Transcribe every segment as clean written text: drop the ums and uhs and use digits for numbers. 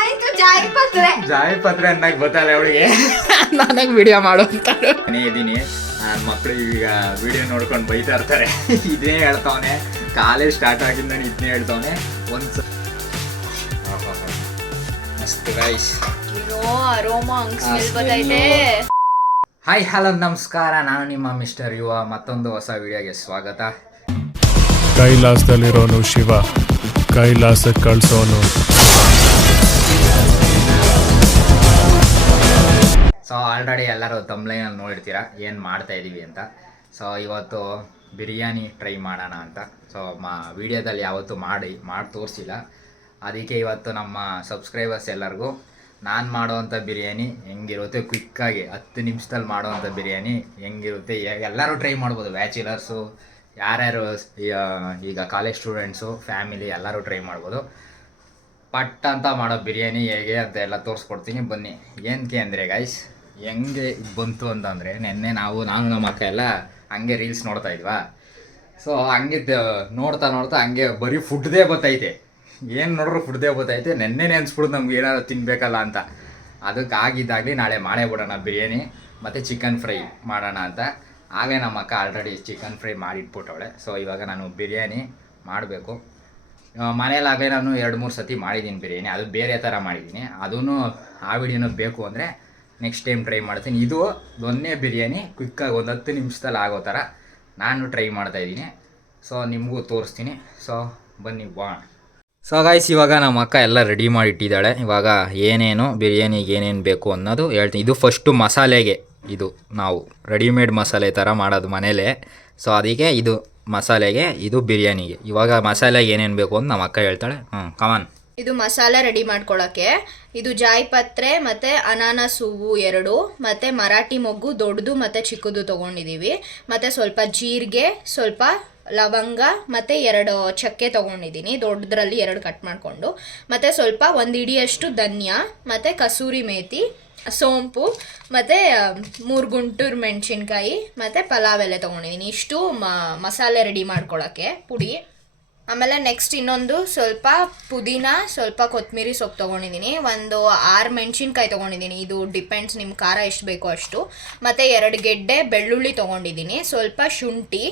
ಆಯ್ತು ಜಾಯಿಪತ್ರೆ ಅನ್ನಕ್ ಗೊತ್ತಲ್ಲ ಅವಳಿಗೆ ನನಗೆ ವಿಡಿಯೋ ಮಾಡು ಅಂತ ಇದ್ದೀನಿ. ನನ್ನ ಮಕ್ಕಳು ಈಗ ವಿಡಿಯೋ ನೋಡ್ಕೊಂಡು ಬೈತಾ ಇರ್ತಾರೆ. ಇದೇ ಹೇಳ್ತಾವನೆ, ಕಾಲೇಜ್ ಸ್ಟಾರ್ಟ್ ಆಗಿಂದ ಇದನ್ನೇ ಹೇಳ್ತಾವನೆ. ಒಂದು ಮಸ್ತ್ ಗೈಸ್, ಹಾಯ್ ಹಲೋ ನಮಸ್ಕಾರ. ನಾನು ನಿಮ್ಮ ಮಿಸ್ಟರ್ ಯುವ. ಮತ್ತೊಂದು ಹೊಸ ವಿಡಿಯೋಗೆ ಸ್ವಾಗತ. ಕೈಲಾಸದಲ್ಲಿರೋನು ಶಿವ, ಕೈಲಾಸಕ್ಕೆ ಕಳ್ಸೋನು. ಸೊ ಆಲ್ರೆಡಿ ಎಲ್ಲರೂ ತಮ್ಲೈನಲ್ಲಿ ನೋಡಿರ್ತೀರ ಏನು ಮಾಡ್ತಾ ಇದ್ದೀವಿ ಅಂತ. ಸೊ ಇವತ್ತು ಬಿರಿಯಾನಿ ಟ್ರೈ ಮಾಡೋಣ ಅಂತ. ಸೊ ವಿಡಿಯೋದಲ್ಲಿ ಯಾವತ್ತೂ ಮಾಡಿ ತೋರಿಸಿಲ್ಲ. ಅದಕ್ಕೆ ಇವತ್ತು ನಮ್ಮ ಸಬ್ಸ್ಕ್ರೈಬರ್ಸ್ ಎಲ್ಲರಿಗೂ ನಾನು ಮಾಡೋವಂಥ ಬಿರಿಯಾನಿ ಹೆಂಗಿರುತ್ತೆ, ಕ್ವಿಕ್ಕಾಗಿ 10 ನಿಮಿಷದಲ್ಲಿ ಮಾಡೋವಂಥ ಬಿರಿಯಾನಿ ಹೆಂಗಿರುತ್ತೆ, ಎಲ್ಲರೂ ಟ್ರೈ ಮಾಡ್ಬೋದು. ಬ್ಯಾಚುಲರ್ಸು, ಯಾರ್ಯಾರು ಈಗ ಕಾಲೇಜ್ ಸ್ಟೂಡೆಂಟ್ಸು, ಫ್ಯಾಮಿಲಿ ಎಲ್ಲರೂ ಟ್ರೈ ಮಾಡ್ಬೋದು. ಪಟ್ ಅಂತ ಮಾಡೋ ಬಿರಿಯಾನಿ ಹೇಗೆ ಅಂತ ಎಲ್ಲ ತೋರಿಸ್ಕೊಡ್ತೀನಿ ಬನ್ನಿ. ಏನಕ್ಕೆ ಅಂದರೆ ಗೈಸ್, ಹೆಂಗೆ ಬಂತು ಅಂತಂದರೆ ನಾನು ನಮ್ಮ ಅಕ್ಕ ಎಲ್ಲ ಹಂಗೆ ರೀಲ್ಸ್ ನೋಡ್ತಾ ಇದ್ವಾ. ಸೊ ಹಂಗೆ ನೋಡ್ತಾ ಹಂಗೆ ಬರೀ ಫುಡ್ದೇ ಗೊತ್ತೈತೆ, ಏನು ನೋಡ್ರು ಫುಡ್ದೇ ಗೊತ್ತೈತೆ. ನೆನ್ನೆ ನೆನ್ಸ್ಬಿಡೋದು ನಮ್ಗೆ ಏನಾದ್ರು ತಿನ್ನಬೇಕಲ್ಲ ಅಂತ. ಅದಕ್ಕೆ ಆಗಿದ್ದಾಗಲಿ ನಾಳೆ ಮಾಡೇ ಬಿಡೋಣ ಬಿರಿಯಾನಿ ಮತ್ತು ಚಿಕನ್ ಫ್ರೈ ಮಾಡೋಣ ಅಂತ. ಆಗಲೇ ನಮ್ಮ ಅಕ್ಕ ಆಲ್ರೆಡಿ ಚಿಕನ್ ಫ್ರೈ ಮಾಡಿಟ್ಬಿಟ್ಟವಳೆ. ಸೊ ಇವಾಗ ನಾನು ಬಿರಿಯಾನಿ ಮಾಡಬೇಕು. ಮನೇಲಾಗಲೇ ನಾನು 2-3 ಸತಿ ಮಾಡಿದ್ದೀನಿ ಬಿರಿಯಾನಿ, ಅದು ಬೇರೆ ಥರ ಮಾಡಿದ್ದೀನಿ. ಅದೂ ಆ ವಿಡಿಯೋನೂ ಬೇಕು ಅಂದರೆ ನೆಕ್ಸ್ಟ್ ಟೈಮ್ ಟ್ರೈ ಮಾಡ್ತೀನಿ. ಇದು ಒಂದೇ ಬಿರಿಯಾನಿ ಕ್ವಿಕ್ಕಾಗಿ ಒಂದು 10 ನಿಮಿಷದಲ್ಲಿ ಆಗೋ ಥರ ನಾನು ಟ್ರೈ ಮಾಡ್ತಾಯಿದ್ದೀನಿ. ಸೊ ನಿಮಗೂ ತೋರಿಸ್ತೀನಿ. ಸೊ ಬನ್ನಿ ಬಾ. ಸೊ ಗೈಸ್, ಇವಾಗ ನಮ್ಮ ಅಕ್ಕ ಎಲ್ಲ ರೆಡಿ ಮಾಡಿಟ್ಟಿದ್ದಾಳೆ. ಇವಾಗ ಏನೇನು ಬಿರಿಯಾನಿಗೆ ಏನೇನು ಬೇಕು ಅನ್ನೋದು ಹೇಳ್ತೀನಿ. ಇದು ಫಸ್ಟು ಮಸಾಲೆಗೆ, ಇದು ನಾವು ರೆಡಿಮೇಡ್ ಮಸಾಲೆ ಥರ ಮಾಡೋದು ಮನೇಲೇ. ಸೊ ಅದಕ್ಕೆ ಇದು ಮಸಾಲೆಗೆ, ಇದು ಬಿರಿಯಾನಿಗೆ. ಇವಾಗ ಮಸಾಲೆಗೆ ಏನೇನು ಬೇಕು ಅಂತ ನಮ್ಮ ಅಕ್ಕ ಹೇಳ್ತಾಳೆ. ಕಮಾನ್. ಇದು ಮಸಾಲೆ ರೆಡಿ ಮಾಡ್ಕೊಳ್ಳೋಕ್ಕೆ ಇದು ಜಾಯಿಪತ್ರೆ ಮತ್ತು ಅನಾನಸ್ ಹೂವು 2, ಮತ್ತು ಮರಾಠಿ ಮೊಗ್ಗು ದೊಡ್ಡದು ಮತ್ತು ಚಿಕ್ಕದು ತೊಗೊಂಡಿದ್ದೀವಿ. ಮತ್ತು ಸ್ವಲ್ಪ ಜೀರಿಗೆ, ಸ್ವಲ್ಪ ಲವಂಗ ಮತ್ತು 2 ಚಕ್ಕೆ ತೊಗೊಂಡಿದ್ದೀನಿ, ದೊಡ್ಡದ್ರಲ್ಲಿ 2 ಕಟ್ ಮಾಡಿಕೊಂಡು. ಮತ್ತು ಸ್ವಲ್ಪ 1 ಹಿಡಿಯಷ್ಟು ಧನ್ಯ, ಮತ್ತು ಕಸೂರಿ ಮೇಥಿ, ಸೋಂಪು, ಮತ್ತು 3 ಗುಂಟೂರು ಮೆಣಸಿನ್ಕಾಯಿ, ಮತ್ತು ಪಲಾವ್ ಎಲೆ ತೊಗೊಂಡಿದ್ದೀನಿ. ಇಷ್ಟು ಮಸಾಲೆ ರೆಡಿ ಮಾಡ್ಕೊಳ್ಳೋಕ್ಕೆ ಪುಡಿ. ಆಮೇಲೆ ನೆಕ್ಸ್ಟ್ ಇನ್ನೊಂದು ಸ್ವಲ್ಪ ಪುದೀನ, ಸ್ವಲ್ಪ ಕೊತ್ತಂಬರಿ ಸೊಪ್ಪು ತೊಗೊಂಡಿದ್ದೀನಿ, ಒಂದು 6 ಮೆಣಸಿನ್ಕಾಯಿ ತೊಗೊಂಡಿದ್ದೀನಿ. ಇದು ಡಿಪೆಂಡ್ಸ್ ನಿಮ್ಮ ಖಾರ ಎಷ್ಟು ಬೇಕೋ ಅಷ್ಟು. ಮತ್ತು 2 ಗೆಡ್ಡೆ ಬೆಳ್ಳುಳ್ಳಿ ತೊಗೊಂಡಿದ್ದೀನಿ, ಸ್ವಲ್ಪ ಶುಂಠಿ.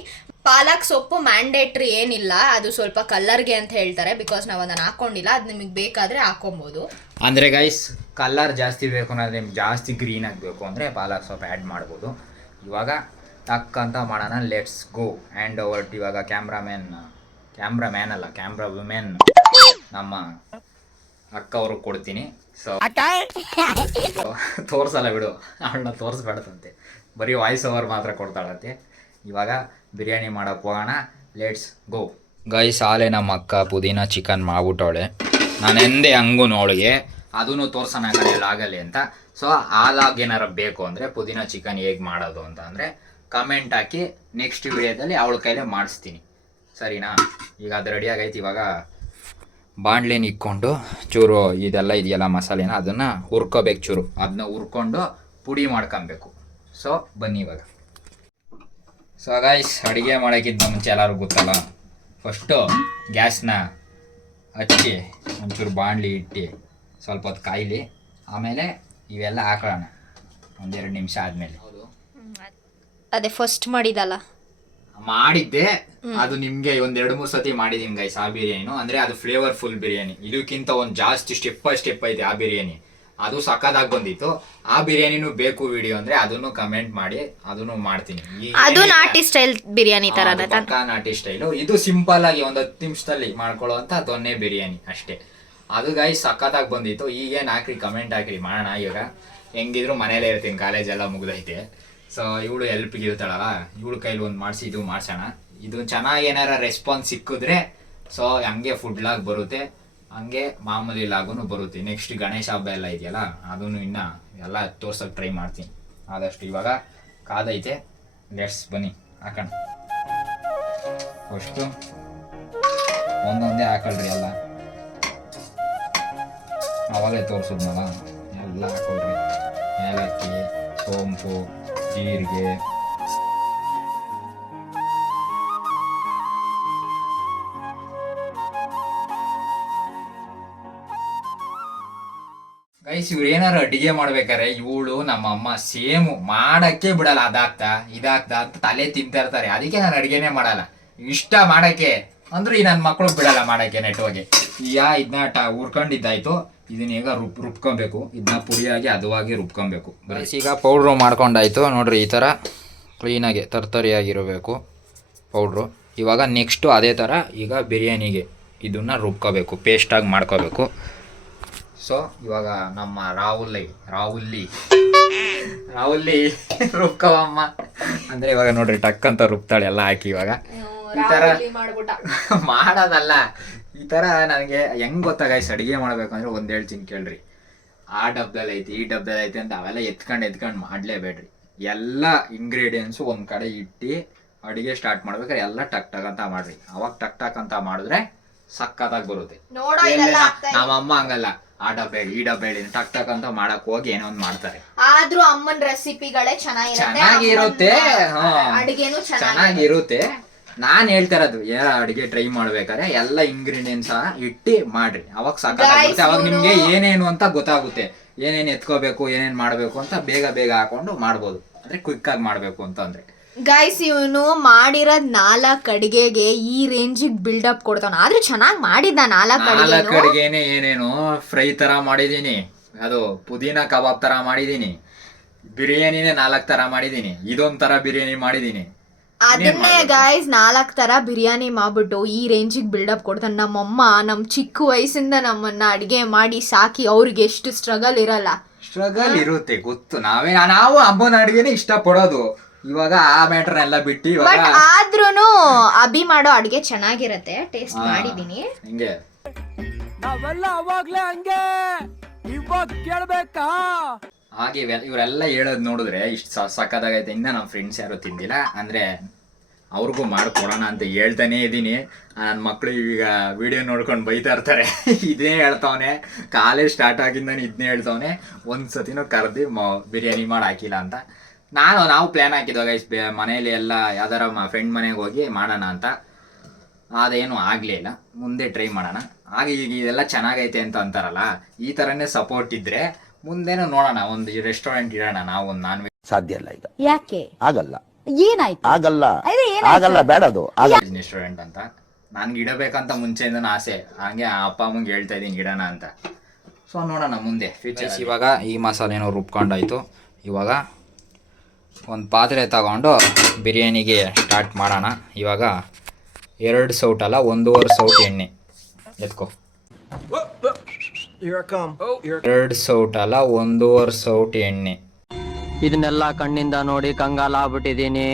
ಪಾಲಕ್ ಸೊಪ್ಪು ಮ್ಯಾಂಡೇಟ್ರಿ ಏನಿಲ್ಲ, ಅದು ಸ್ವಲ್ಪ ಕಲ್ಲರ್ಗೆ ಅಂತ ಹೇಳ್ತಾರೆ, ಬಿಕಾಸ್ ನಾವು ಅದನ್ನು ಹಾಕ್ಕೊಂಡಿಲ್ಲ. ಅದು ನಿಮಗೆ ಬೇಕಾದರೆ ಹಾಕ್ಕೊಬೋದು. ಅಂದರೆ ಗೈಸ್, ಕಲರ್ ಜಾಸ್ತಿ ಬೇಕು ಅನ್ನೋದು, ನಿಮ್ಗೆ ಜಾಸ್ತಿ ಗ್ರೀನ್ ಆಗಬೇಕು ಅಂದರೆ ಪಾಲಕ್ ಸೊಪ್ಪು ಆ್ಯಡ್ ಮಾಡ್ಬೋದು. ಇವಾಗ ಟಕ್ಕಂತ ಮಾಡೋಣ, ಲೆಟ್ಸ್ ಗೋ. ಆ್ಯಂಡ್ ಓವರ್ ಇವಾಗ ಕ್ಯಾಮ್ರಾ ವುಮೆನ್ ನಮ್ಮ ಅಕ್ಕ ಅವ್ರಿಗೆ ಕೊಡ್ತೀನಿ. ಸೊ ತೋರಿಸಲ್ಲ ಬಿಡು, ಅವಳನ್ನ ತೋರಿಸ್ಬೇಡದಂತೆ, ಬರೀ ವಾಯ್ಸ್ ಓವರ್ ಮಾತ್ರ ಕೊಡ್ತಾಳಂತೆ. ಇವಾಗ ಬಿರಿಯಾನಿ ಮಾಡೋಕೆ ಹೋಗೋಣ, ಲೆಟ್ಸ್ ಗೋ. ಗೈಸ್, ಆಲೆ ನಮ್ಮ ಅಕ್ಕ ಪುದೀನ ಚಿಕನ್ ಮಾಡ್ಬಿಟ್ಟವಳೆ. ನಾನು ಎಂದೇ ಹಂಗೂ ಅವಳಿಗೆ ಅದೂ ತೋರ್ಸೋಣ ಆಗಲಿ ಅಂತ. ಸೊ ಹಾಲಾಗಿ ಏನಾರು ಬೇಕು ಅಂದರೆ ಪುದೀನ ಚಿಕನ್ ಹೇಗೆ ಮಾಡೋದು ಅಂತ ಅಂದರೆ ಕಮೆಂಟ್ ಹಾಕಿ, ನೆಕ್ಸ್ಟ್ ವಿಡಿಯೋದಲ್ಲಿ ಅವಳ ಕೈಲೇ ಮಾಡಿಸ್ತೀನಿ, ಸರಿನಾ? ಈಗ ಅದು ರೆಡಿಯಾಗೈತಿ. ಇವಾಗ ಬಾಣಲೆನ ಇಕ್ಕೊಂಡು ಚೂರು ಇದೆಲ್ಲ ಇದೆಯಲ್ಲ ಮಸಾಲೆನ, ಅದನ್ನು ಹುರ್ಕೋಬೇಕು ಚೂರು. ಅದನ್ನ ಹುರ್ಕೊಂಡು ಪುಡಿ ಮಾಡ್ಕೊಬೇಕು. ಸೊ ಬನ್ನಿ ಇವಾಗ. ಸೊ ಗೈಸ್, ಅಡುಗೆ ಮಾಡೋಕ್ಕಿಂತ ಮುಂಚೆ ಎಲ್ಲರೂ ಗೊತ್ತಲ್ಲ, ಫಸ್ಟು ಗ್ಯಾಸ್ನ ಹಚ್ಚಿ ಒಂಚೂರು ಬಾಣಲಿ ಇಟ್ಟು ಸ್ವಲ್ಪ ಹೊತ್ತು ಕಾಯಿಲಿ, ಆಮೇಲೆ ಇವೆಲ್ಲ ಹಾಕೊಳ್ಳೋಣ 1-2 ನಿಮಿಷ ಆದಮೇಲೆ. ಅದೇ ಫಸ್ಟ್ ಮಾಡಿದ್ದೆ ಅದು ನಿಮಗೆ 1-2-3 ಸತಿ ಮಾಡಿದ್ದೀನಿ ಗೈಸ್ ಆ ಬಿರಿಯಾನಿನು. ಅಂದರೆ ಅದು ಫ್ಲೇವರ್ಫುಲ್ ಬಿರಿಯಾನಿ. ಇದಕ್ಕಿಂತ ಒಂದು ಜಾಸ್ತಿ ಸ್ಟೆಪ್ ಐತೆ ಆ ಬಿರಿಯಾನಿ. ಅದು ಸಕ್ಕದಾಗಿ ಬಂದಿತ್ತು. ಆ ಬಿರಿಯಾನಿನೂ ಬೇಕು ವಿಡಿಯೋ ಅಂದರೆ ಅದನ್ನು ಕಮೆಂಟ್ ಮಾಡಿ, ಅದನ್ನು ಮಾಡ್ತೀನಿ. ಅದು ನಾಟಿ ಸ್ಟೈಲ್ ಬಿರಿಯಾನಿ ತರ, ನಾಟಿ ಸ್ಟೈಲು. ಇದು ಸಿಂಪಲ್ ಆಗಿ ಒಂದು 10 ನಿಮಿಷದಲ್ಲಿ ಮಾಡ್ಕೊಳ್ಳುವಂಥ ದೊನ್ನೆ ಬಿರಿಯಾನಿ ಅಷ್ಟೇ. ಅದು ಗೈಸ್ ಸಕ್ಕತ್ತಾಗಿ ಬಂದಿತ್ತು. ಈಗೇನು ಹಾಕ್ರಿ, ಕಮೆಂಟ್ ಹಾಕ್ರಿ, ಮಾಡೋಣ. ಇವಾಗ ಹೆಂಗಿದ್ರು ಮನೇಲೇ ಇರ್ತೀನಿ, ಕಾಲೇಜೆಲ್ಲ ಮುಗ್ದೈತೆ. ಸೊ ಇವಳು ಹೆಲ್ಪ್ಗೆ ಇರ್ತಾಳಲ್ಲ, ಇವಳು ಕೈಲಿ ಒಂದು ಮಾಡಿಸಿ ಇದು ಮಾಡ್ಸೋಣ. ಇದು ಚೆನ್ನಾಗಿ ಏನಾರ ರೆಸ್ಪಾನ್ಸ್ ಸಿಕ್ಕಿದ್ರೆ ಸೊ ಹಂಗೆ ಫುಡ್ ಲಾಗ್ ಬರುತ್ತೆ, ಹಂಗೆ ಮಾಮೂಲಿ ಲಾಗೂ ಬರುತ್ತೆ. ನೆಕ್ಸ್ಟ್ ಗಣೇಶ ಹಬ್ಬ ಎಲ್ಲ ಇದೆಯಲ್ಲ, ಅದೂ ಇನ್ನೂ ಎಲ್ಲ ತೋರ್ಸೋಕೆ ಟ್ರೈ ಮಾಡ್ತೀನಿ ಆದಷ್ಟು. ಇವಾಗ ಕಾದೈತೆ, ಲೆಟ್ಸ್ ಬನ್ನಿ ಹಾಕೋಣ. ಫಸ್ಟು ಒಂದೊಂದೇ ಹಾಕೊಳ್ರಿ, ಎಲ್ಲ ಅವಾಗಲೇ ತೋರಿಸಿದ್ನಲ್ಲ, ಎಲ್ಲ ಹಾಕೊಳ್ರಿ. ಏಲಕ್ಕಿ, ಸೋಂಪು, ಜೀರಿಗೆ, ಗೈಸ್ ಇವ್ರು ಏನಾರು ಅಡಿಗೆ ಮಾಡ್ಬೇಕಾರೆ ಇವಳು ನಮ್ಮ ಅಮ್ಮ ಸೇಮು ಮಾಡಕ್ಕೆ ಬಿಡಲ್ಲ, ಅದಾಗ್ತಾ ಇದಾಗ್ತಾ ಅಂತ ತಲೆ ತಿಂತಾ ಇರ್ತಾರೆ. ಅದಕ್ಕೆ ನಾನು ಅಡಿಗೆನೇ ಮಾಡಲ್ಲ, ಇಷ್ಟ ಮಾಡಕ್ಕೆ ಅಂದ್ರೆ ಈ ನನ್ನ ಮಕ್ಕಳು ಬಿಡಲ್ಲ ಮಾಡಕ್ಕೆ ನೆಟ್ಟವಾಗಿ. ಇದನ್ನ ಹುರ್ಕೊಂಡಿದ್ದಾಯ್ತು, ಇದನ್ನ ಈಗ ರುಬ್ಕೊಬೇಕು. ಇದನ್ನ ಪುಡಿಯಾಗಿ ಹದವಾಗಿ ರುಬ್ಕೊಬೇಕು. ಈಗ ಪೌಡ್ರು ಮಾಡ್ಕೊಂಡಾಯ್ತು ನೋಡ್ರಿ, ಈ ಥರ ಕ್ಲೀನಾಗಿ ತರ್ತರಿಯಾಗಿರಬೇಕು ಪೌಡ್ರು. ಇವಾಗ ನೆಕ್ಸ್ಟು ಅದೇ ಥರ ಈಗ ಬಿರಿಯಾನಿಗೆ ಇದನ್ನು ರುಬ್ಕೋಬೇಕು, ಪೇಸ್ಟಾಗಿ ಮಾಡ್ಕೋಬೇಕು. ಸೊ ಇವಾಗ ನಮ್ಮ ರಾಹುಲ್ಲಿ ರುಬ್ಕವಮ್ಮ ಅಂದರೆ ಇವಾಗ ನೋಡ್ರಿ ಟಕ್ ಅಂತ ರುಬ್ತಾಳೆ ಎಲ್ಲ ಹಾಕಿ. ಇವಾಗ ಈ ಥರ ಮಾಡೋದಲ್ಲ, ಈ ಥರ ನನಗೆ ಹೆಂಗೆ ಗೊತ್ತಾಗೈಸ್ ಅಡುಗೆ ಮಾಡ್ಬೇಕು ಅಂದರೆ ಒಂದು ಹೇಳ್ತೀನಿ ಕೇಳ್ರಿ. ಆ ಡಬ್ದಲ್ಲಿ ಐತಿ ಈ ಡಬ್ದಲ್ಲಿ ಐತಿ ಅಂತ ಅವೆಲ್ಲ ಎತ್ಕೊಂಡು ಮಾಡಲೇಬೇಡ್ರಿ. ಎಲ್ಲ ಇಂಗ್ರೀಡಿಯೆಂಟ್ಸು ಒಂದು ಕಡೆ ಇಟ್ಟು ಅಡುಗೆ ಸ್ಟಾರ್ಟ್ ಮಾಡ್ಬೇಕಾದ್ರೆ ಎಲ್ಲ ಟಕ್ ಅಂತ ಮಾಡ್ರಿ. ಅವಾಗ ಟಕ್ ಅಂತ ಮಾಡಿದ್ರೆ ಸಕ್ಕತ್ತಾಗಿ ಬರುತ್ತೆ. ನಮ್ಮಮ್ಮ ಹಂಗಲ್ಲ, ಆ ಡಬ್ಬೆ ಈ ಡಬ್ಬೆ ಟಕ್ ಅಂತ ಮಾಡಕ್ ಹೋಗಿ ಏನೋ ಒಂದು ಮಾಡ್ತಾರೆ. ಆದ್ರೂ ಅಮ್ಮನ ರೆಸಿಪಿಗಳೇ ಚೆನ್ನಾಗಿರುತ್ತೆ, ಚೆನ್ನಾಗಿರುತ್ತೆ. ನಾನ್ ಹೇಳ್ತಾ ಇರೋದು ಅಡಿಗೆ ಟ್ರೈ ಮಾಡ್ಬೇಕಾದ್ರೆ ಎಲ್ಲ ಇಂಗ್ರೀಡಿಯೆಂಟ್ಸ್ ಇಟ್ಟು ಮಾಡ್ರಿ, ಅವಾಗ ಸಕ್ಕತ್ತಾಗುತ್ತೆ. ಅವಾಗ ನಿಮ್ಗೆ ಏನೇನು ಅಂತ ಗೊತ್ತಾಗುತ್ತೆ, ಏನೇನು ಎತ್ಕೋಬೇಕು ಏನೇನ್ ಮಾಡ್ಬೇಕು ಅಂತ ಬೇಗ ಹಾಕೊಂಡು ಮಾಡ್ಬೋದು. ಅಂದ್ರೆ ಕ್ವಿಕ್ ಆಗಿ ಮಾಡ್ಬೇಕು ಅಂತ ಅಂದ್ರೆ ಗೈಸ್ ಇವನು ಮಾಡಿರೋದ್ 4 ಅಡಿಗೆಗೆ ಈ ರೇಂಜಿಗೆ ಬಿಲ್ಡಪ್ ಕೊಡ್ತಾನ. ಆದ್ರೆ ಚೆನ್ನಾಗಿ ಮಾಡಿದ್ದ 4 ಅಡಿಗೆನೆ. ಏನೇನು ಫ್ರೈ ತರ ಮಾಡಿದೀನಿ, ಅದು ಪುದೀನಾ ಕಬಾಬ್ ತರ ಮಾಡಿದೀನಿ, ಬಿರಿಯಾನಿನೇ 4 ತರ ಮಾಡಿದೀನಿ, ಇದೊಂಥರ ಬಿರಿಯಾನಿ ಮಾಡಿದೀನಿ. ಅದನ್ನೇ ಗೈಸ್ 4 ತರ ಬಿರಿಯಾನಿ ಮಾಡ್ಬಿಟ್ಟು ಈ ರೇಂಜಿಗೆ ಬಿಲ್ಡಪ್ ಕೊಡ್ತಾನೆ. ನಮ್ಮಮ್ಮ ನಮ್ ಚಿಕ್ಕ ವಯಸ್ಸಿಂದ ನಮ್ಮನ್ನ ಅಡಿಗೆ ಮಾಡಿ ಸಾಕಿ ಅವ್ರಿಗೆ ಎಷ್ಟು ಸ್ಟ್ರಗಲ್ ಇರುತ್ತೆ ಗೊತ್ತು. ನಾವು ಅಮ್ಮನ ಅಡಿಗೆನೆ ಇಷ್ಟ ಪಡೋದು. ಇವಾಗ ಆ ಮ್ಯಾಟರ್ ಎಲ್ಲ ಬಿಟ್ಟು ಬಟ್ ಆದ್ರೂನು ಅಭಿ ಮಾಡೋ ಅಡಿಗೆ ಚೆನ್ನಾಗಿರತ್ತೆ, ಟೇಸ್ಟ್ ಮಾಡಿದೀನಿ. ಹಿಂಗೆ ನಾವೆಲ್ಲ ಅವಾಗ್ಲೇ ಹಂಗೆ, ಇವಾಗ ಕೇಳ್ಬೇಕಾ? ಹಾಗೆ ಇವರೆಲ್ಲ ಹೇಳೋದು ನೋಡಿದ್ರೆ ಇಷ್ಟು ಸಕ್ಕದಾಗೈತೆ. ಇನ್ನ ನಮ್ಮ ಫ್ರೆಂಡ್ಸ್ ಯಾರು ತಿಂದಿಲ್ಲ ಅಂದ್ರೆ ಅವ್ರಿಗೂ ಮಾಡ್ಕೊಡೋಣ ಅಂತ ಹೇಳ್ತಾನೆ ಇದ್ದೀನಿ. ನನ್ನ ಮಕ್ಕಳು ಈಗ ವಿಡಿಯೋ ನೋಡ್ಕೊಂಡು ಬೈತಾ ಇರ್ತಾರೆ, ಇದೇ ಹೇಳ್ತಾವನೆ, ಕಾಲೇಜ್ ಸ್ಟಾರ್ಟ್ ಆಗಿಂದಾನೆ ಇದನ್ನೇ ಹೇಳ್ತಾವನೆ, ಒಂದ್ಸತಿನೂ ಕರೆದಿ ಬಿರಿಯಾನಿ ಮಾಡಿ ಹಾಕಿಲ್ಲ ಅಂತ. ನಾವು ಪ್ಲ್ಯಾನ್ ಹಾಕಿದ್ವಿ ಗೈಸ್, ಮನೇಲಿ ಎಲ್ಲ ಯಾವ್ದಾರ ಫ್ರೆಂಡ್ ಮನೆಗೆ ಹೋಗಿ ಮಾಡೋಣ ಅಂತ. ಅದೇನು ಆಗಲಿಲ್ಲ, ಮುಂದೆ ಟ್ರೈ ಮಾಡೋಣ. ಹಾಗೆ ಈಗ ಇದೆಲ್ಲ ಚೆನ್ನಾಗೈತೆ ಅಂತ ಅಂತಾರಲ್ಲ, ಈ ಥರನೇ ಸಪೋರ್ಟ್ ಇದ್ರೆ ಮುಂದೇನು ನೋಡೋಣ, ಒಂದು ರೆಸ್ಟೋರೆಂಟ್ ಇಡೋಣ ನಾವು. ಒಂದು ನಾನ್ ವೆಜ್ ಸಾಧ್ಯ ಇಲ್ಲ ಈಗ, ಯಾಕೆ ಆಗಲ್ಲ, ಏನಾಯ್ತು? ಆಗಲ್ಲ ಬೇಡ ಅದು ರೆಸ್ಟೋರೆಂಟ್ ಅಂತ ನನ್ಗೆ ಇಡಬೇಕಂತ ಮುಂಚೆಯಿಂದನೂ ಆಸೆ. ಹಂಗೆ ಅಪ್ಪ ಅಮ್ಮಂಗೆ ಹೇಳ್ತಾ ಇದ್ದೀನಿ ಇಡೋಣ ಅಂತ. ಸೊ ನೋಡೋಣ ಮುಂದೆ ಫ್ಯೂಚರ್ಸ್. ಇವಾಗ ಈ ಮಸಾಲೆನೋ ರುಬ್ಕೊಂಡಾಯ್ತು. ಇವಾಗ ಒಂದು ಪಾತ್ರೆ ತಗೊಂಡು ಬಿರಿಯಾನಿಗೆ ಸ್ಟಾರ್ಟ್ ಮಾಡೋಣ. ಇವಾಗ 2 ಸೌಟ್ ಅಲ್ಲ 1.5 ಸೌಟ್ ಎಣ್ಣೆ ಎತ್ಕೊ. 2 ಸೌಟ್ ಅಲ್ಲ 1.5 ಸೌಟ್ ಎಣ್ಣೆ. ಇದನ್ನೆಲ್ಲ ಕಣ್ಣಿಂದ ನೋಡಿ ಕಂಗಾಲ ಆಗ್ಬಿಟ್ಟಿದೀನಿ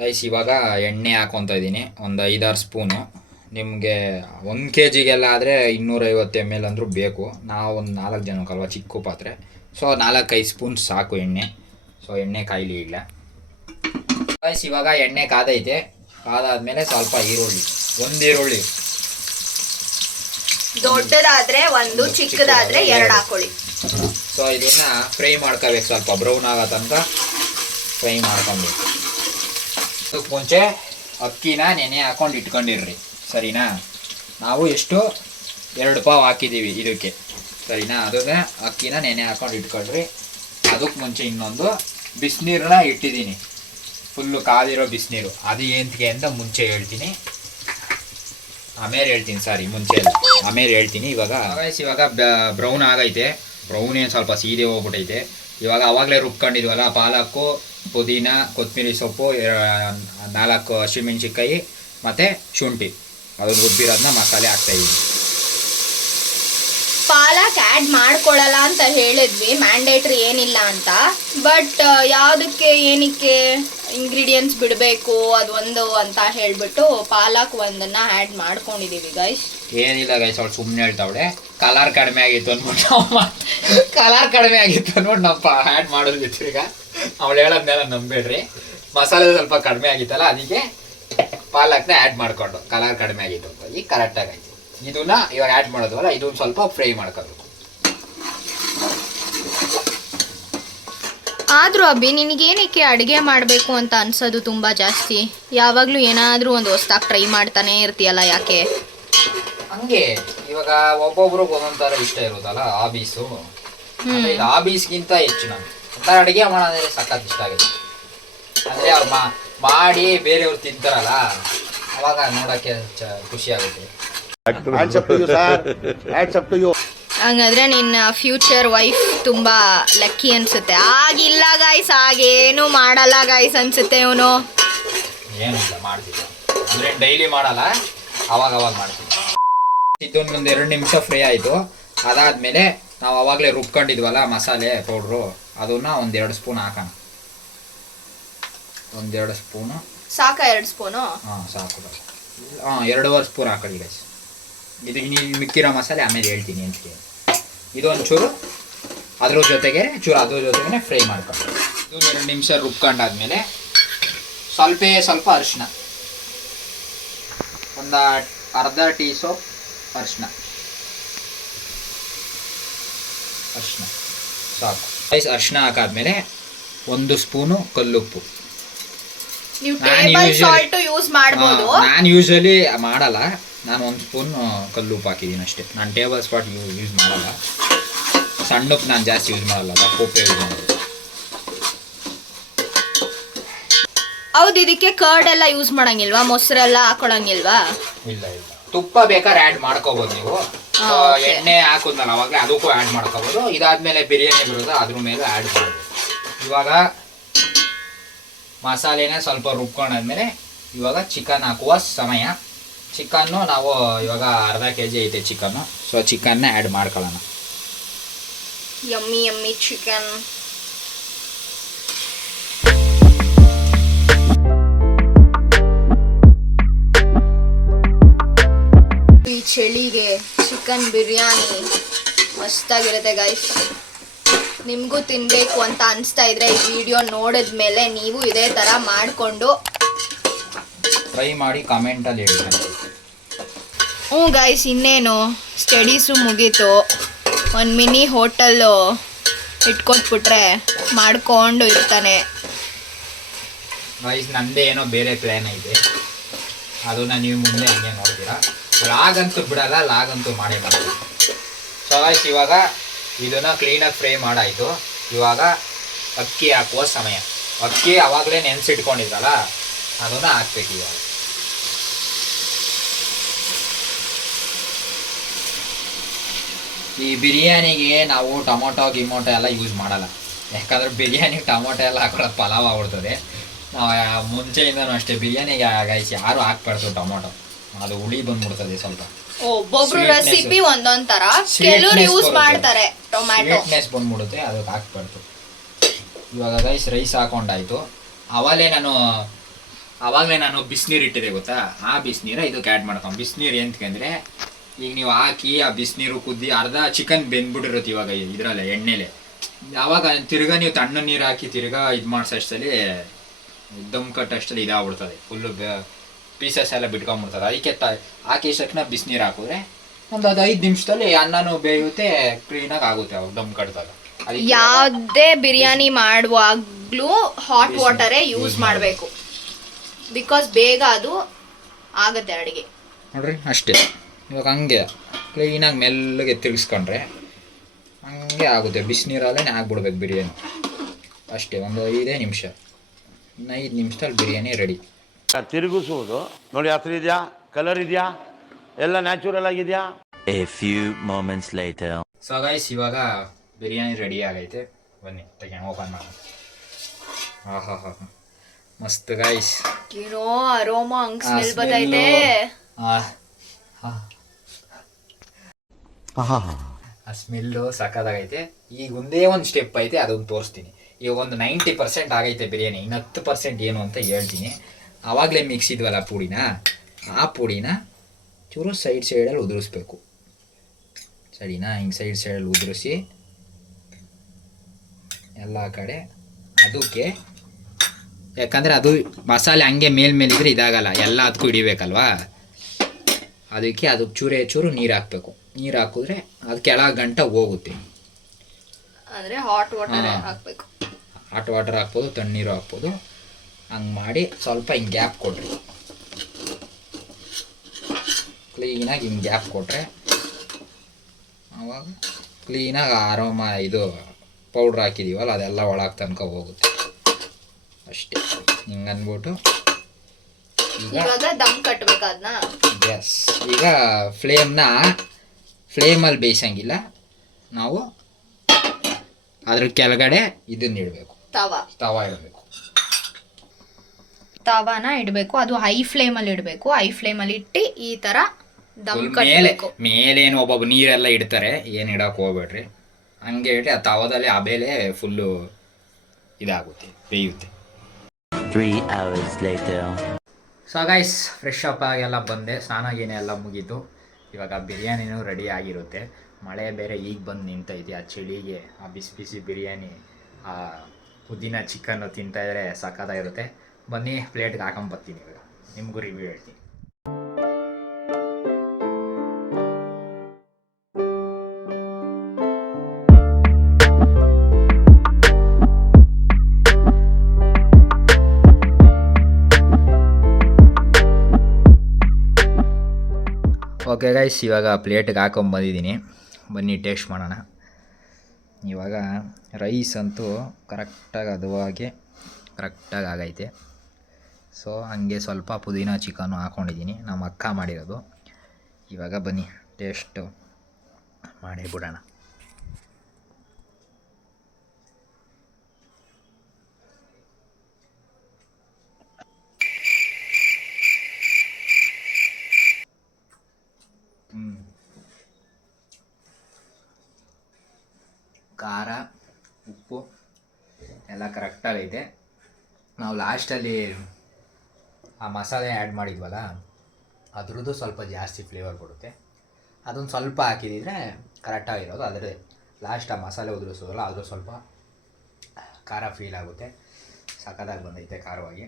ಗೈಸ್. ಇವಾಗ ಎಣ್ಣೆ ಹಾಕೊತ ಇದ್ದೀನಿ, ಒಂದು 5-6 ಸ್ಪೂನು. ನಿಮಗೆ 1 kgಗೆಲ್ಲ ಆದರೆ 250 ml ಅಂದರೂ ಬೇಕು. ನಾವು ಒಂದು 4 ಜನಕ್ಕಲ್ವ, ಚಿಕ್ಕ ಪಾತ್ರೆ. ಸೊ 4-5 ಸ್ಪೂನ್ ಸಾಕು ಎಣ್ಣೆ. ಸೊ ಎಣ್ಣೆ ಕಾಯಿಲಿ ಇಲ್ಲ ಗೈಸ್. ಇವಾಗ ಎಣ್ಣೆ ಕಾದೈತೆ. ಕಾದಾದ್ಮೇಲೆ ಸ್ವಲ್ಪ ಈರುಳ್ಳಿ, 1 ಈರುಳ್ಳಿ, ದೊಡ್ಡದಾದ್ರೆ 1, ಚಿಕ್ಕದಾದ್ರೆ 2 ಹಾಕೊಳ್ಳಿ. ಸೊ ಇದನ್ನ ಫ್ರೈ ಮಾಡ್ಕೋಬೇಕು, ಸ್ವಲ್ಪ ಬ್ರೌನ್ ಆಗೋ ತನಕ ಫ್ರೈ ಮಾಡ್ಕೊಬೇಕು. ಅದಕ್ಕೆ ಮುಂಚೆ ಅಕ್ಕಿನ ನೆನೆ ಹಾಕೊಂಡು ಇಟ್ಕೊಂಡಿರ್ರಿ, ಸರಿನಾ? ನಾವು ಎಷ್ಟು 2 ಪಾವ್ ಹಾಕಿದ್ದೀವಿ ಇದಕ್ಕೆ, ಸರಿನಾ? ಅದನ್ನ ಅಕ್ಕಿನ ನೆನೆ ಹಾಕೊಂಡು ಇಟ್ಕೊಂಡ್ರಿ. ಅದಕ್ಕೆ ಮುಂಚೆ ಇನ್ನೊಂದು ಬಿಸಿನೀರನ್ನ ಇಟ್ಟಿದ್ದೀನಿ, ಫುಲ್ಲು ಕಾದಿರೋ ಬಿಸಿನೀರು. ಅದು ಏಂತಿಗೆ ಅಂತ ಮುಂಚೆ ಹೇಳ್ತೀನಿ, ಆಮೇಲೆ ಹೇಳ್ತೀನಿ. ಸಾರಿ, ಮುಂಚೆ ಅಲ್ಲ, ಆಮೇಲೆ ಹೇಳ್ತೀನಿ. ಇವಾಗ ಬ್ರೌನ್ ಆಗೈತೆ. ಬ್ರೌನ್ ಏನು ಸ್ವಲ್ಪ ಸೀದೆ ಹೋಗ್ಬಿಟ್ಟೈತೆ. ಇವಾಗ ಅವಾಗಲೇ ರುಬ್ಕೊಂಡಿದ್ವಲ್ಲ, ಪಾಲಕ್ಕು, ಪುದೀನ, ಕೊತ್ತಂಬರಿ ಸೊಪ್ಪು, 4 ಹಸಿಮೆಣ್ಸಿನ್ಕಾಯಿ ಮತ್ತು ಶುಂಠಿ, ಅದನ್ನು ರುಬ್ಬಿರೋದನ್ನ ಮಸಾಲೆ ಹಾಕ್ತಾಯಿದ್ದೀನಿ. ಪಾಲಕ್ ಆ್ಯಡ್ ಮಾಡ್ಕೊಳ್ಳಲ್ಲ ಅಂತ ಹೇಳಿದ್ವಿ, ಮ್ಯಾಂಡೇಟ್ರಿ ಏನಿಲ್ಲ ಅಂತ. ಬಟ್ ಯಾವುದಕ್ಕೆ ಏನಕ್ಕೆ ಇಂಗ್ರೀಡಿಯೆಂಟ್ಸ್ ಬಿಡಬೇಕು ಅದು ಒಂದು ಅಂತ ಹೇಳಿಬಿಟ್ಟು ಪಾಲಕ್ ಒಂದನ್ನ ಆ್ಯಡ್ ಮಾಡ್ಕೊಂಡಿದ್ದೀವಿ ಗೈಸ್. ಏನಿಲ್ಲ ಗೈಸ್, ಅವಳು ಸುಮ್ಮನೆ ಹೇಳ್ತಾವಳೆ ಕಲರ್ ಕಡಿಮೆ ಆಗಿತ್ತು ಅಂದ್ಬಿಟ್ಟು. ಕಲರ್ ಕಡಿಮೆ ಆಗಿತ್ತು ಅಂದ್ಬಿಟ್ಟು ನಾವು ಆ್ಯಡ್ ಮಾಡೋದು ಈಗ. ಅವಳು ಹೇಳೋದ್ನೆಲ್ಲ ನಂಬೇಡ್ರಿ. ಮಸಾಲೆ ಸ್ವಲ್ಪ ಕಡಿಮೆ ಆಗಿತ್ತಲ್ಲ, ಅದಕ್ಕೆ ಪಾಲಕ್ನ ಆ್ಯಡ್ ಮಾಡಿಕೊಂಡು ಕಲರ್ ಕಡಿಮೆ ಆಗಿತ್ತು ಅಂತ. ಈಗ ಕರೆಕ್ಟಾಗಿ ಆಯಿತು. ಇದನ್ನ ಇವಾಗ ಆ್ಯಡ್ ಮಾಡೋದಲ್ಲ, ಇದೊಂದು ಸ್ವಲ್ಪ ಫ್ರೈ ಮಾಡ್ಕೋಬೇಕು. ಆದರೂ ಅಭಿ, ನಿನಗೇನಕ್ಕೆ ಅಡುಗೆ ಮಾಡಬೇಕು ಅಂತ ಅನ್ಸೋದು ತುಂಬ ಜಾಸ್ತಿ? ಯಾವಾಗಲೂ ಏನಾದರೂ ಒಂದು ಹೊಸ್ದಾಗಿ ಟ್ರೈ ಮಾಡ್ತಾನೆ ಇರ್ತೀಯಲ್ಲ, ಯಾಕೆ? ಹಂಗೆ ಇವಾಗ ಒಬ್ಬೊಬ್ರಿಗೆ ಒಂದೊಂದ್ ಥರ ಇಷ್ಟ ಇರುತ್ತಲ್ಲ ಹಾಬೀಸು. ಇದು ಹಾಬೀಸ್ಗಿಂತ ಹೆಚ್ಚು ನಂಗೆ ಒಂಥರ ಅಡುಗೆ ಮಾಡೋದ್ರೆ ಸಖತ್ ಇಷ್ಟ ಆಗುತ್ತೆ. ಅಂದರೆ ಅವ್ರು ಮಾಡಿ ಬೇರೆಯವ್ರು ತಿಂತಾರಲ್ಲ ಅವಾಗ ನೋಡೋಕ್ಕೆ ಖುಷಿ ಆಗುತ್ತೆ. ಹಂಗಾದ್ರೆ ನಿನ್ನ ಫ್ಯೂಚರ್ ವೈಫ್ ತುಂಬಾ ಲಕ್ಕಿ ಅನ್ಸುತ್ತೆ. ಆಗಿಲ್ಲ ಗಾಯ್ಸ್, ಆಗೇನು ಮಾಡಲ್ಲ ಗಾಯ್ಸ್ ಅನ್ಸುತ್ತೆ ಇವನು. ಏನಿಲ್ಲ ಮಾಡ್ತಿದ್ದೆ ಅಂದರೆ ಡೈಲಿ ಮಾಡಲ್ಲ, ಅವಾಗ ಮಾಡ್ತೀನಿ. ಇದೊಂದು 2 ನಿಮಿಷ ಫ್ರೈ ಆಯಿತು. ಅದಾದಮೇಲೆ ನಾವು ಅವಾಗಲೇ ರುಬ್ಕೊಂಡಿದ್ವಲ್ಲ ಮಸಾಲೆ ಪೌಡ್ರು, ಅದನ್ನ 1-2 ಸ್ಪೂನ್ ಹಾಕೋಣ. 1-2 ಸ್ಪೂನು ಸಾಕಾ? 2 ಸ್ಪೂನು? ಹಾಂ ಸಾಕು. 2.5 ಸ್ಪೂನ್ ಹಾಕೊಳ್ಳಿ ಗೈಸ್. ಇದಕ್ಕೆ ನೀವು ಮಿಕ್ಕಿರೋ ಮಸಾಲೆ ಆಮೇಲೆ ಹೇಳ್ತೀನಿ ಅಂತ. ಇದೊಂಚೂರು ಅದ್ರ ಜೊತೆಗೆ ಫ್ರೈ ಮಾಡ್ಕೊಂಡು ಇದು 2 ನಿಮಿಷ ರುಬ್ಕೊಂಡಾದ್ಮೇಲೆ ಸ್ವಲ್ಪ ಅರಿಶಿನ, ಒಂದು ಅರ್ಧ ಟೀ ಸೋಪ್ ಅರಿಶಿನ ಸಾಕು. ಅರಿಶಿನ ಹಾಕಾದ್ಮೇಲೆ 1 ಸ್ಪೂನು ಕಲ್ಲುಪ್ಪು. ನೀವು ಟೇಬಲ್ ಸಾಲ್ಟ್ ಯೂಸ್ ಮಾಡಬಹುದು. ನಾನು ಯೂಶಲಿ ಮಾಡಲ್ಲ, ನಾನು 1 ಸ್ಪೂನ್ ಕಲ್ಲುಪ್ಪು ಹಾಕಿದ್ದೀನಿ ಅಷ್ಟೇ. ನಾನು ಟೇಬಲ್ ಸ್ಪಾಟ್ ಯೂಸ್ ಮಾಡಲ್ಲ. ಸಣ್ಣ ಉಪ್ಪು ನಾನು ಜಾಸ್ತಿ ಯೂಸ್ ಮಾಡಲ್ಲ, ಉಪ್ಪೇ ಯೂಸ್ ಮಾಡೋದು. ಹೌದು, ಇದಕ್ಕೆ ಕರ್ಡ್ ಎಲ್ಲ ಯೂಸ್ ಮಾಡಂಗಿಲ್ವಾ? ಮೊಸರೆಲ್ಲ ಹಾಕೊಳಂಗಿಲ್ವಾ? ಇಲ್ಲ ತುಪ್ಪ ಬೇಕಾದ್ರೆ ಆ್ಯಡ್ ಮಾಡ್ಕೋಬೋದು ನೀವು. ಎಣ್ಣೆ ಹಾಕೋದ್ನಲ್ಲ ಅವಾಗಲೇ ಅದಕ್ಕೂ ಆ್ಯಡ್ ಮಾಡ್ಕೋಬೋದು. ಇದಾದ್ಮೇಲೆ ಬಿರಿಯಾನಿ ಬರೋದು ಅದ್ರ ಮೇಲೆ ಆ್ಯಡ್ ಮಾಡ್ಬೋದು. ಇವಾಗ ಮಸಾಲೆನ ಸ್ವಲ್ಪ ರುಬ್ಕೊಂಡಾದ್ಮೇಲೆ ಇವಾಗ ಚಿಕನ್ ಹಾಕುವ ಸಮಯ. ಚಿಕನ್ನು ನಾವು ಇವಾಗ ಅರ್ಧ kg ಐತೆ ಚಿಕನ್ನು. ಸೊ ಚಿಕನ್ನ ಆ್ಯಡ್ ಮಾಡ್ಕೊಳ್ಳೋಣ. Yummy chicken. ಈ ಚಳಿಗೆ ಚಿಕನ್ ಬಿರಿಯಾನಿ ಮಸ್ತಾಗಿರುತ್ತೆ ಗೈಸ್. ನಿಮಗೂ ತಿನ್ನಬೇಕು ಅಂತ ಅನಿಸ್ತಾ ಇದ್ರೆ ಈ ವಿಡಿಯೋ ನೋಡಿದ್ಮೇಲೆ ನೀವು ಇದೇ ಥರ ಮಾಡಿಕೊಂಡು ಟ್ರೈ ಮಾಡಿ ಕಾಮೆಂಟಲ್ಲಿ ಹೇಳ್ತೀನಿ. ಗೈಸ್, ಇನ್ನೇನು ಸ್ಟಡೀಸು ಮುಗೀತು. ಒಂದು ಮಿನಿ ಹೋಟೆಲ್ಲು ಇಟ್ಕೊಟ್ಬಿಟ್ರೆ ಮಾಡ್ಕೊಂಡು ಇರ್ತಾನೆ. ಗೈಸ್ ನಂದೇ ಏನೋ ಬೇರೆ ಪ್ಲ್ಯಾನ್ ಐತೆ, ಅದನ್ನ ನೀವು ಮುಂದೆ ಹಂಗೆ ನೋಡ್ತೀರಾ. ಲಾಗಂತೂ ಬಿಡಲ್ಲ, ಲಾಗಂತೂ ಮಾಡೇ ಮಾಡ್ತೀವಿ. ಸೊ ಗೈಸ್ ಇವಾಗ ಇದನ್ನು ಕ್ಲೀನಾಗಿ ಫ್ರೈ ಮಾಡಾಯಿತು. ಇವಾಗ ಅಕ್ಕಿ ಹಾಕುವ ಸಮಯ. ಅಕ್ಕಿ ಆವಾಗಲೇ ನೆನೆಸಿಟ್ಕೊಂಡಿದ್ರಲ್ಲ ಅದನ್ನು ಹಾಕ್ಬೇಕು ಇವಾಗ. ಈ ಬಿರಿಯಾನಿಗೆ ನಾವು ಟೊಮೊಟೊ ಗಿಮೊಟೊ ಎಲ್ಲ ಯೂಸ್ ಮಾಡಲ್ಲ, ಯಾಕಂದರೆ ಬಿರಿಯಾನಿಗೆ ಟೊಮೊಟೊ ಎಲ್ಲ ಹಾಕೊಳ್ಳೋದು ಪಲಾವ್ ಆಗ್ಬಿಡ್ತದೆ. ನಾವು ಮುಂಚೆಯಿಂದನೂ ಅಷ್ಟೇ ಬಿರಿಯಾನಿಗೆ ಗೈಸ್ ಯಾರು ಹಾಕ್ಬಾರ್ದು ಟೊಮೊಟೊ, ಅದು ಹುಳಿ ಬಂದ್ಬಿಡ್ತದೆ ಸ್ವಲ್ಪ. ಒಬ್ಬೊಬ್ರು ರೆಸಿಪಿ ಒಂದೊಂದ್ ತರ, ಕೆಲವರು ಯೂಸ್ ಮಾಡ್ತಾರೆ ಟೊಮ್ಯಾಟೊ. ಸ್ವೀಟ್ನೆಸ್ ಬಂದ್ಬಿಡುತ್ತೆ, ಅದಕ್ಕೆ ಹಾಕ್ಬಾರ್ದು. ಇವಾಗ ಗೈಸ್ ರೈಸ್ ಹಾಕೊಂಡಾಯ್ತು. ಆವಾಗಲೇ ನಾನು ಬಿಸಿನೀರು ಇಟ್ಟಿದೆ ಗೊತ್ತಾ, ಆ ಬಿಸಿನೀರ ಇದಕ್ಕೆ ಆ್ಯಡ್ ಮಾಡ್ಕೊಂಡು. ಬಿಸಿನೀರು ಎಂತಂದರೆ ಈಗ ನೀವು ಹಾಕಿ ಆ ಬಿಸಿನೀರು ಕುದ್ದಿ ಅರ್ಧ ಚಿಕನ್ ಬೆಂದ್ಬಿಟ್ಟಿರುತ್ತೆ ಇವಾಗ ಇದರಲ್ಲೇ ಎಣ್ಣೆಲೆ. ಆವಾಗ ತಿರ್ಗಾ ನೀವು ತಣ್ಣ ನೀರು ಹಾಕಿ ತಿರ್ಗಾ ಇದು ಮಾಡಿಸೋಷ್ಟಲ್ಲಿ ದಮ್ ಕಟ್ ಅಷ್ಟಲ್ಲಿ ಇದಾಗ್ಬಿಡ್ತದೆ, ಫುಲ್ಲು ಪೀಸಸ್ ಎಲ್ಲ ಬಿಟ್ಕೊಂಡ್ಬಿಡ್ತದೆ. ಅದಕ್ಕೆ ಹಾಕಿ ತಕ್ಷಣ ಬಿಸಿನೀರು ಹಾಕಿದ್ರೆ ಒಂದು 5 ನಿಮಿಷದಲ್ಲಿ ಅನ್ನನೂ ಬೇಯುತ್ತೆ, ಕ್ಲೀನಾಗಿ ಆಗುತ್ತೆ ಅವಾಗ ದಮ್ ಕಟ್ದಾಗ. ಯಾವುದೇ ಬಿರಿಯಾನಿ ಮಾಡುವಾಗಲೂ ಹಾಟ್ ವಾಟರೇ ಯೂಸ್ ಮಾಡಬೇಕು, ಬಿಕಾಸ್ ಬೇಗ ಅದು ಆಗುತ್ತೆ ಅಡುಗೆ. ನೋಡ್ರಿ ಅಷ್ಟೇ. ಇವಾಗ ಹಂಗೆ ಕ್ಲೀನಾಗಿ ಮೆಲ್ಲಗೆ ತಿರ್ಗಿಸ್ಕೊಂಡ್ರೆ ಹಂಗೆ ಆಗುತ್ತೆ. ಬಿಸಿನೀರಲ್ಲೇ ಹಾಕ್ಬಿಡ್ಬೇಕು ಬಿರಿಯಾನಿ ಅಷ್ಟೇ. ಒಂದು 5 ನಿಮಿಷ, 5 ನಿಮಿಷದಲ್ಲಿ ಬಿರಿಯಾನಿ ರೆಡಿ. ತಿರುಗಿಸುವುದು ನೋಡಿ, ಹತ್ರ ಇದೆಯಾ, ಕಲರ್ ಇದೆಯಾ, ಎಲ್ಲ ನ್ಯಾಚುರಲ್ ಆಗಿದೆಯಾ. A few moments later. So guys ಇವಾಗ ಬಿರಿಯಾನಿ ರೆಡಿ ಆಗೈತೆ. ಬನ್ನಿ ತೆಗೆಣ ಓಪನ್ ಮಾಡೋಣ. ಹಾ ಮಸ್ತ್ ಗೈಸ್. ಏನೋ ಅರೋಮಾ ಹಂಗ್ ಸ್ಮೆಲ್ ಬರ್ತೈತೆ. ಆ ಸ್ಮೆಲ್ಲು ಸಕ್ಕತ್ತಾಗೈತೆ. ಈಗ ಒಂದೇ ಒಂದು ಸ್ಟೆಪ್ ಐತೆ, ಅದೊಂದು ತೋರಿಸ್ತೀನಿ. ಈಗ ಒಂದು 90% ಆಗೈತೆ ಬಿರಿಯಾನಿ, ಇನ್ನು 10% ಏನು ಅಂತ ಹೇಳ್ತೀನಿ. ಆವಾಗಲೇ ಮಿಕ್ಸಿದ್ವಲ್ಲ ಪುಡಿನ, ಆ ಪುಡಿನ ಚೂರು ಸೈಡಲ್ಲಿ ಉದುರಿಸ್ಬೇಕು. ಸರಿನಾ? ಹಿಂಗೆ ಸೈಡಲ್ಲಿ ಉದುರಿಸಿ ಎಲ್ಲ ಕಡೆ ಅದಕ್ಕೆ, ಯಾಕಂದರೆ ಅದು ಮಸಾಲೆ ಹಂಗೆ ಮೇಲಿದ್ರೆ ಇದಾಗಲ್ಲ, ಎಲ್ಲ ಅದಕ್ಕೂ ಹಿಡಿಬೇಕಲ್ವಾ. ಅದಕ್ಕೆ ಚೂರು ನೀರು ಹಾಕಬೇಕು. ನೀರು ಹಾಕಿದ್ರೆ ಅದು ಕೆಳಗೆ ಗಂಟ ಹೋಗುತ್ತೆ. ಅಂದರೆ ಹಾಟ್ ವಾಟರ್ ಹಾಕಬೇಕು. ಹಾಟ್ ವಾಟರ್ ಹಾಕ್ಬೋದು, ತಣ್ಣೀರು ಹಾಕ್ಬೋದು. ಹಂಗೆ ಮಾಡಿ ಸ್ವಲ್ಪ ಹಿಂಗೆ ಗ್ಯಾಪ್ ಕೊಡ್ರಿ. ಕ್ಲೀನಾಗಿ ಹಿಂಗೆ ಗ್ಯಾಪ್ ಕೊಟ್ಟರೆ ಆವಾಗ ಕ್ಲೀನಾಗಿ ಆರಾಮ ಇದು ಪೌಡ್ರ್ ಹಾಕಿದ್ದೀವಲ್ಲ ಅದೆಲ್ಲ ಒಳಗೆ ತನಕ ಹೋಗುತ್ತೆ ಅಷ್ಟೇ. ಹಿಂಗೆ ಅಂದ್ಬಿಟ್ಟು ಇವಾಗ ದಮ್ ಕಟ್ಟಬೇಕು ಅದನ್ನ. ಎಸ್, ಈಗ ಫ್ಲೇಮಲ್ಲಿ ಬೇಯಿಸಂಗಿಲ್ಲ ನಾವು, ಅದ್ರ ಕೆಳಗಡೆ ಇದನ್ನ ಇಡಬೇಕು, ತವಾ ಇಡಬೇಕು. ತವಾನ ಇಡಬೇಕು, ಅದು ಹೈ ಫ್ಲೇಮಲ್ಲಿ ಇಡಬೇಕು. ಹೈ ಫ್ಲೇಮಲ್ಲಿ ಇಟ್ಟು ಈ ಥರ ದಮ್ ಕಟ್ಟಬೇಕು. ಮೇಲೇನು ಒಬ್ಬೊಬ್ಬ ನೀರೆಲ್ಲ ಇಡ್ತಾರೆ, ಏನು ಇಡಕ್ಕೆ ಹೋಗ್ಬೇಡ್ರಿ, ಹಂಗೆ ಇಟ್ಟು ಆ ತವಾದಲ್ಲಿ ಆ ಬೇಳೆ ಫುಲ್ಲು ಇದಾಗುತ್ತೆ, ಬೇಯುತ್ತೆ. 3 hours later. So guys, fresh up ಆಗೆಲ್ಲ ಬಂದೆ, ಸ್ನಾನ ಗೀನೆ ಎಲ್ಲ ಮುಗೀತು. ಇವಾಗ ಬಿರಿಯಾನಿನೂ ರೆಡಿ ಆಗಿರುತ್ತೆ. ಮಳೆ ಬೇರೆ ಈಗ ಬಂದು ನಿಂತೈತಿ, ಆ ಚಳಿಗೆ ಆ ಬಿಸಿ ಬಿಸಿ ಬಿರಿಯಾನಿ, ಆ ಪುದೀನ ಚಿಕನ್ನು ತಿಂತಾಯಿದ್ರೆ ಸಖತ್ತಾಗಿರುತ್ತೆ. ಬನ್ನಿ ಪ್ಲೇಟ್ಗೆ ಹಾಕೊಂಬರ್ತೀನಿ, ಇವಾಗ ನಿಮಗೂ ರಿವ್ಯೂ ಹೇಳ್ತೀನಿ. ಓಕೆ ಗೈಸ್, ಇವಾಗ ಪ್ಲೇಟ್ಗೆ ಹಾಕೊಂಬಂದಿದ್ದೀನಿ, ಬನ್ನಿ ಟೇಸ್ಟ್ ಮಾಡೋಣ. ಇವಾಗ ರೈಸ್ ಅಂತೂ ಕರೆಕ್ಟಾಗಿ ಹದವಾಗಿ ಕರೆಕ್ಟಾಗಿ ಆಗೈತೆ. ಸೊ ಹಂಗೆ ಸ್ವಲ್ಪ ಪುದೀನ ಚಿಕನ್ನು ಹಾಕ್ಕೊಂಡಿದ್ದೀನಿ, ನಮ್ಮ ಅಕ್ಕ ಮಾಡಿರೋದು. ಇವಾಗ ಬನ್ನಿ ಟೇಸ್ಟು ಮಾಡಿ ಬಿಡೋಣ. ಖಾರ ಉಪ್ಪು ಎಲ್ಲ ಕರೆಕ್ಟಾಗೈತೆ. ನಾವು ಲಾಸ್ಟಲ್ಲಿ ಆ ಮಸಾಲೆ ಆ್ಯಡ್ ಮಾಡಿದ್ವಲ್ಲ, ಅದ್ರದ್ದು ಸ್ವಲ್ಪ ಜಾಸ್ತಿ ಫ್ಲೇವರ್ ಕೊಡುತ್ತೆ. ಅದೊಂದು ಸ್ವಲ್ಪ ಹಾಕಿದಿದ್ರೆ ಕರೆಕ್ಟಾಗಿರೋದು. ಆದರೆ ಲಾಸ್ಟ್ ಆ ಮಸಾಲೆ ಉದುರಿಸೋದಲ್ಲ, ಅದು ಸ್ವಲ್ಪ ಖಾರ ಫೀಲ್ ಆಗುತ್ತೆ. ಸಖತ್ತಾಗಿ ಬಂದೈತೆ ಖಾರವಾಗಿ.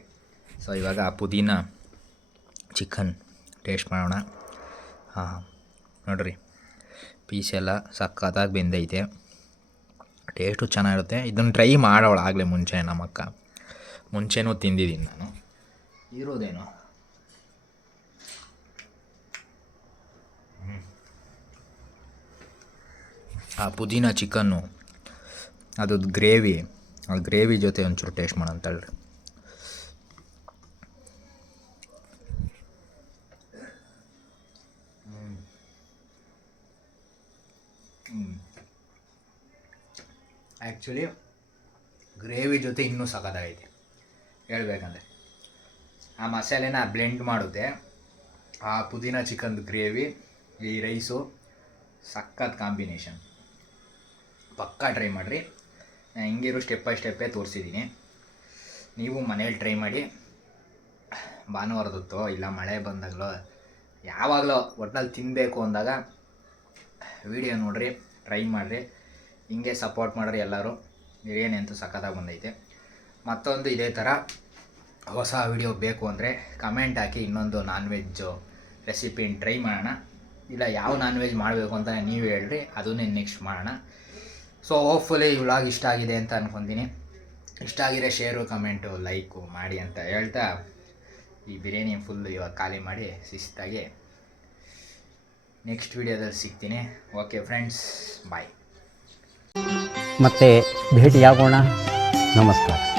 ಸೊ ಇವಾಗ ಆ ಪುದೀನ ಚಿಕನ್ ಟೇಸ್ಟ್ ಮಾಡೋಣ. ಹಾಂ ನೋಡಿರಿ, ಪೀಸ್ ಎಲ್ಲ ಸಖತ್ತಾಗಿ ಬೆಂದೈತೆ, ಟೇಸ್ಟು ಚೆನ್ನಾಗಿರುತ್ತೆ. ಇದನ್ನು ಟ್ರೈ ಮಾಡೋಳು ಆಗಲೇ ಮುಂಚೆ, ನಮ್ಮಕ್ಕ ಮುಂಚೆನೂ ತಿಂದಿದ್ದೀನಿ ನಾನು. ಇರೋದೇನು ಆ ಪುದೀನ ಚಿಕನ್ನು, ಅದು ಗ್ರೇವಿ, ಆ ಗ್ರೇವಿ ಜೊತೆ ಒಂಚೂರು ಟೇಸ್ಟ್ ಮಾಡೋಣ ತಳ್ರಿ. ಆ್ಯಕ್ಚುಲಿ ಗ್ರೇವಿ ಜೊತೆ ಇನ್ನೂ ಸಖತ್ತಾಗೈತೆ ಹೇಳ್ಬೇಕಂದ್ರೆ. ಆ ಮಸಾಲೆನ ಬ್ಲೆಂಡ್ ಮಾಡುತ್ತೆ, ಆ ಪುದೀನ ಚಿಕನ್ದು ಗ್ರೇವಿ, ಈ ರೈಸು, ಸಖತ್ ಕಾಂಬಿನೇಷನ್. ಪಕ್ಕಾ ಟ್ರೈ ಮಾಡಿರಿ. ನಾನು ಹಿಂಗಿರೋ ಸ್ಟೆಪ್ ಬೈ ಸ್ಟೆಪ್ಪೇ ತೋರಿಸಿದ್ದೀನಿ, ನೀವು ಮನೇಲಿ ಟ್ರೈ ಮಾಡಿ. ಭಾನುವಾರದೊತ್ತು ಇಲ್ಲ ಮಳೆ ಬಂದಾಗಲೋ ಯಾವಾಗಲೋ ಒಟ್ನಲ್ಲಿ ತಿನ್ನಬೇಕು ಅಂದಾಗ ವಿಡಿಯೋ ನೋಡಿರಿ, ಟ್ರೈ ಮಾಡಿರಿ. ಹಿಂಗೆ ಸಪೋರ್ಟ್ ಮಾಡಿರಿ ಎಲ್ಲರೂ. ಬಿರಿಯಾನಿ ಅಂತೂ ಸಖತ್ತಾಗಿ ಬಂದೈತೆ. ಮತ್ತೊಂದು ಇದೇ ಥರ ಹೊಸ ವಿಡಿಯೋ ಬೇಕು ಅಂದರೆ ಕಮೆಂಟ್ ಹಾಕಿ, ಇನ್ನೊಂದು ನಾನ್ ವೆಜ್ಜು ರೆಸಿಪಿನ ಟ್ರೈ ಮಾಡೋಣ. ಇಲ್ಲ ಯಾವ ನಾನ್ ವೆಜ್ ಮಾಡಬೇಕು ಅಂತ ನೀವು ಹೇಳ್ರಿ, ಅದನ್ನೇ ನೆಕ್ಸ್ಟ್ ಮಾಡೋಣ. ಸೊ ಹೋಪ್ಫುಲಿ ಈ ವ್ಲಾಗ್ ಇಷ್ಟ ಆಗಿದೆ ಅಂತ ಅಂದ್ಕೊತೀನಿ. ಇಷ್ಟ ಆಗಿದ್ರೆ ಶೇರು, ಕಮೆಂಟು, ಲೈಕು ಮಾಡಿ ಅಂತ ಹೇಳ್ತಾ ಈ ಬಿರಿಯಾನಿ ಫುಲ್ಲು ಇವಾಗ ಖಾಲಿ ಮಾಡಿ ಶಿಸ್ತಾಗಿ ನೆಕ್ಸ್ಟ್ ವಿಡಿಯೋದಲ್ಲಿ ಸಿಗ್ತೀನಿ. ಓಕೆ ಫ್ರೆಂಡ್ಸ್, ಬಾಯ್. ಮತ್ತೆ ಭೇಟಿಯಾಗೋಣ. ನಮಸ್ಕಾರ.